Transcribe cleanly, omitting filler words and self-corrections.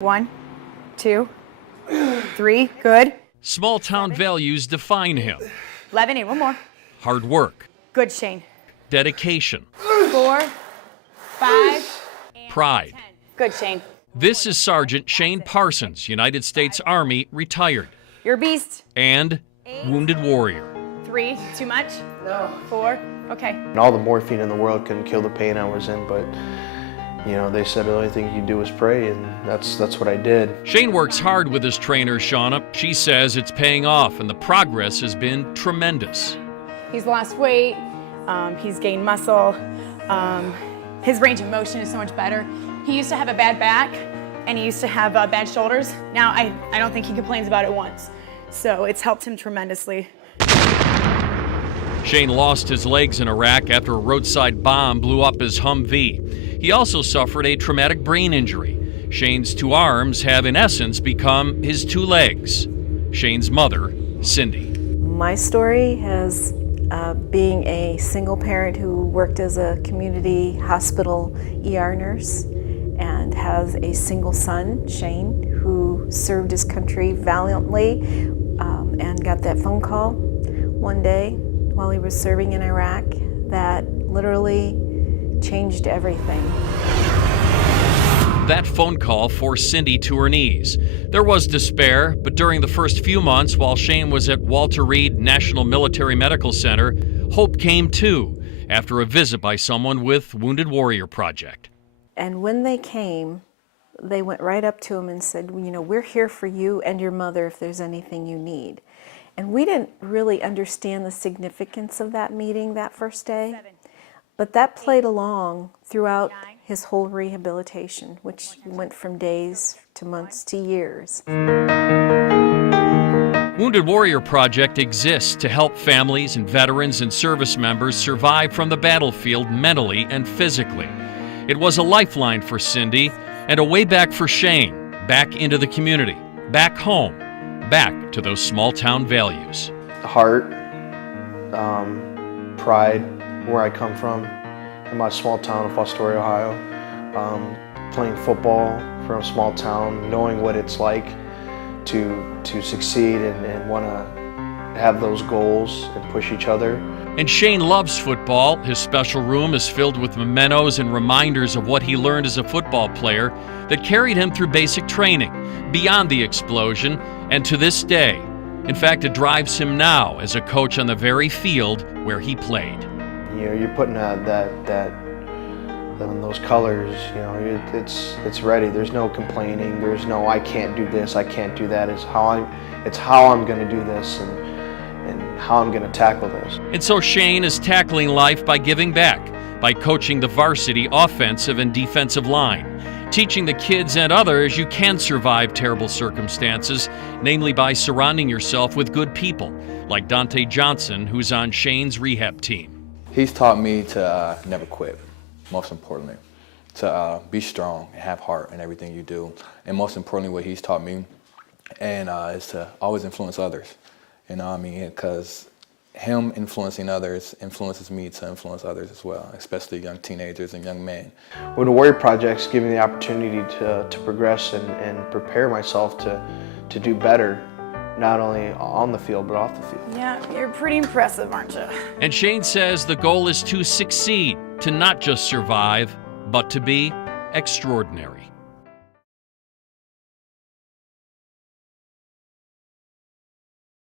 1, 2, 3, good. Small town values define him. 11, and one more. Hard work, Good, Shane. dedication, 4, 5, pride. 10. Good, Shane. This is Sergeant Shane Parsons, United States Army, retired, You're a beast. and wounded warrior. 3, too much? No. 4, okay. And all the morphine in the world couldn't kill the pain I was in, but you know, they said the only thing you do is pray, and that's what I did. Shane works hard with his trainer, Shauna. She says it's paying off, and the progress has been tremendous. He's lost weight, he's gained muscle, his range of motion is so much better. He used to have a bad back, and he used to have bad shoulders. Now I don't think he complains about it once. So it's helped him tremendously. Shane lost his legs in Iraq after a roadside bomb blew up his Humvee. He also suffered a traumatic brain injury. Shane's 2 arms have, in essence, become his 2 legs. Shane's mother, Cindy. My story has being a single parent who worked as a community hospital ER nurse and has a single son, Shane, who served his country valiantly and got that phone call one day while he was serving in Iraq that literally changed everything. That phone call forced Cindy to her knees. There was despair, but during the first few months while Shane was at Walter Reed National Military Medical Center, hope came too after a visit by someone with Wounded Warrior Project. And when they came, they went right up to him and said, you know, we're here for you and your mother if there's anything you need. And we didn't really understand the significance of that meeting that first day, but that played along throughout his whole rehabilitation, which went from days to months to years. Wounded Warrior Project exists to help families and veterans and service members survive from the battlefield mentally and physically. It was a lifeline for Cindy and a way back for Shane, back into the community, back home, back to those small town values. Heart, pride, where I come from, in my small town of Fostoria, Ohio. Playing football from a small town, knowing what it's like to succeed and want to have those goals and push each other. And Shane loves football. His special room is filled with mementos and reminders of what he learned as a football player that carried him through basic training, beyond the explosion, and to this day. In fact, it drives him now as a coach on the very field where he played. You know, you're putting those colors, you know, it's ready. There's no complaining. There's no I can't do this, I can't do that. It's how I'm going to do this and how I'm going to tackle this. And so Shane is tackling life by giving back, by coaching the varsity offensive and defensive line, teaching the kids and others you can survive terrible circumstances, namely by surrounding yourself with good people, like Dante Johnson, who's on Shane's rehab team. He's taught me to never quit, most importantly, to be strong and have heart in everything you do. And most importantly, what he's taught me is to always influence others. You know what I mean? Because him influencing others influences me to influence others as well, especially young teenagers and young men. When the Warrior Project's given me the opportunity to progress and prepare myself to do better, not only on the field, but off the field. Yeah, you're pretty impressive, aren't you? And Shane says the goal is to succeed, to not just survive, but to be extraordinary.